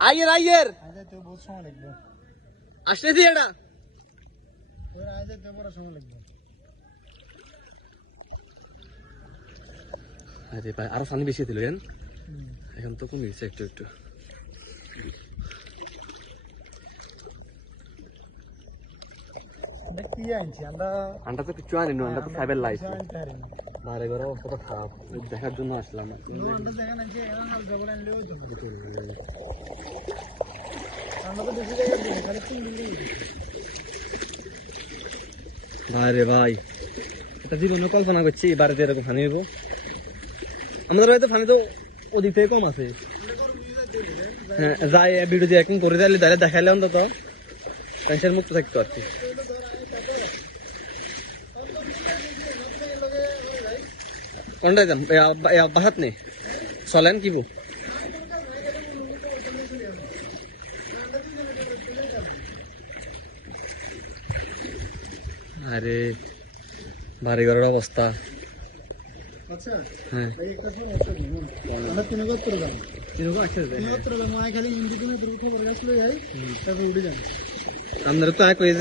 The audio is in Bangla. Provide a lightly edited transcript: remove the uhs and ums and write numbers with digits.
আইয়ের আইয়ের তো বহুত সময় লাগবে আসতেছি এটা ওই আইতে তো বড় সময় লাগবে আরে ভাই আরো পানি বেশি দিল এখন তো কমে গেছে একটু একটু দেখি আনছি আন্ডা তো কিছু আনি আন্ডা তো খাইবার লাইছে বারে বারে অবস্থা খারাপ দেখার জন্য আসলাম আন্ডা দেখেন আনছি এখন হাল জবর আনলেও আমরা তো বেশি জায়গা দিই খালি 3 দিন দিই আরে ভাই এটা জীবনে কল্পনা করছি বাড়িতে এরকম পানি হইব আমাদের বাড়িতে পানি তো ওদিক থেকে কম আছে হ্যাঁ যাই ভিডিও দিয়ে এখন করে দিলে তাহলে দেখাইলে অন্তত টেনশন মুক্ত থাকতে পারছি কোনটাই যান বাসাত নেই চলেন কি বউ আরে বাড়ি ঘরের অবস্থা আচ্ছা হ্যাঁ এই একটা সমস্যা নেই আমরা তিন গত্র যাব তিন গত্র মাই খালি ইন্ডিকেটর খবর আসলে যাই তবে উড়ে যাবে আমরা তো এক হয়ে